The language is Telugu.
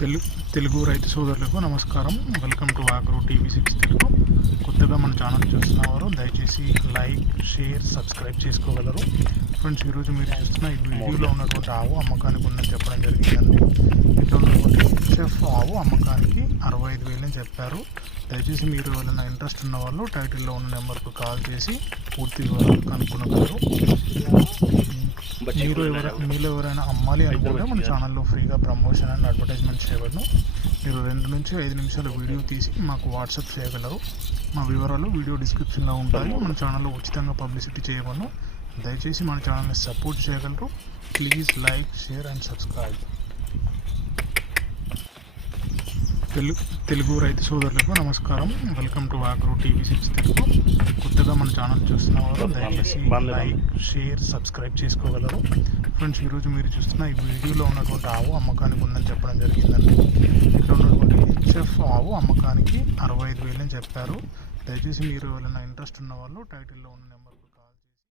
తెలుగు రైతు సోదరులకు నమస్కారం. వెల్కమ్ టు ఆగ్రో టీవీ6 తెలుగు. కొత్తగా మన ఛానల్ చూస్తున్నవారు దయచేసి లైక్, షేర్, సబ్స్క్రైబ్ చేసుకోగలరు. ఫ్రెండ్స్, ఈరోజు మీరు చూస్తున్న ఈ వీడియోలో ఉన్నటువంటి ఆవు అమ్మకానికి ఉందని చెప్పడం జరిగిందండి. ఇంట్లో ఉన్నటువంటి హెచ్ఎఫ్ ఆవు అమ్మకానికి 65,000 అని చెప్పారు. దయచేసి మీరు ఎవరైనా ఇంట్రెస్ట్ ఉన్న వాళ్ళు టైటిల్లో ఉన్న నెంబర్కు కాల్ చేసి పూర్తి వివరాలు కనుక్కోగలరు. మీలో ఎవరైనా అమ్మాలి అనుకుంటే మన ఛానల్లో ఫ్రీగా ప్రమోషన్ అండ్ అడ్వర్టైజ్మెంట్ చేయబడను. మీరు 2 నుంచి 5 నిమిషాల వీడియో తీసి మాకు వాట్సాప్ చేయగలరు. మా వివరాలు వీడియో డిస్క్రిప్షన్లో ఉంటాయి. మన ఛానల్లో ఉచితంగా పబ్లిసిటీ చేయబడను. దయచేసి మన ఛానల్ని సపోర్ట్ చేయగలరు. Please like, share and subscribe. Telugu రైతు సోదరులకు నమస్కారం. వెల్కమ్ టు ఆగ్రో టీవీ6 తెలుగు. కొత్తగా మన ఛానల్ చూస్తున్నవారు దయచేసి లైక్, షేర్, సబ్స్క్రైబ్ చేసుకోగలరు. ఫ్రెండ్స్, ఈరోజు మీరు చూస్తున్న ఈ వీడియోలో ఉన్నటువంటి ఆవు అమ్మకానికి ఉందని చెప్పడం జరిగిందండి. ఇంట్లో ఉన్నటువంటి హెచ్ఎఫ్ ఆవు అమ్మకానికి 65,000 అని చెప్పారు. దయచేసి మీరు ఎవరైనా ఇంట్రెస్ట్ ఉన్న వాళ్ళు టైటిల్లో ఉన్న నెంబర్